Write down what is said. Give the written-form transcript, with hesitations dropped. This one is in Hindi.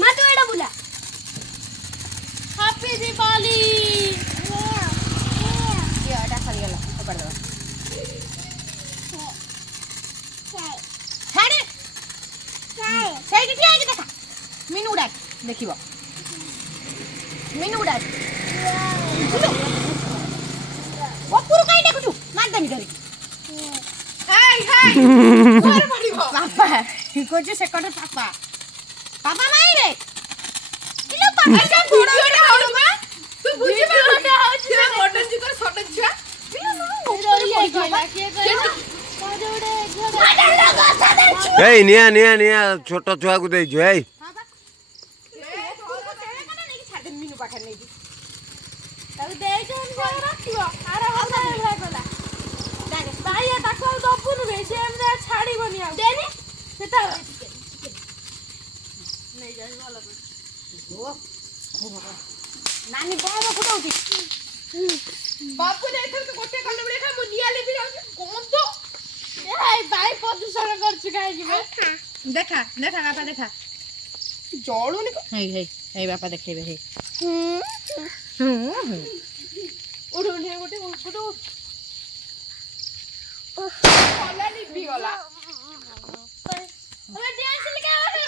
माँ तू एड़ा बुला हैप्पी दिवाली ये एटा खरी गला पकड़ दो छाड़े साइड ठीक है देखा मीनू उड़ा देखिबो मीनू उड़ा वो पुरु काई देखु मार देमी धरी हाय हाय मार पड़िबो पापा कोजो सेकंड पापा पापा माई रे इलो पापा अच्छा वीडियोटा होलो बा तू बुझी वीडियोटा होछि ना मटन चिकन सटन छुआ এই নিয়া নিয়া নিয়া ছোট ছুয়াକୁ ଦେଇଛୁ এই मीनू पाखा नहीं ତାକୁ ଦେଇଛ ଆମେ ରଖିବ ଆର ହଲା ହେଲା ଗଲା ଭାଇ ତାକୁ ଆଉ ଦବୁନୁ ବେ ସେ ଏମିତି ଛାଡ଼ିବନି ଆଉ ଦେନି ସେଟା ନେଇ ଯାଇ ଭଲ नानी बम फुटाउची ବାବୁ ଦେଇଥିଲୁ ତୁ ଗୋଟେ କଣ୍ଡ ବଳି ଖା ମୁଁ ନିଆ ଲିପି ଯାଉଛି କୋନ ତ ଏ ଭାଇ ପ୍ରଦୂଷଣ କରୁଛୁ କାହିଁକି ବେ देखा देखा बापा देखा ଜଳୁନି हेई हेई हेई बापा देखेबे हेई ଉଡୁ ଉଡୁ ଗୋଟେ ଉଡୁ ଗଲା ଲିପି ଗଲା ओए डांस लिखा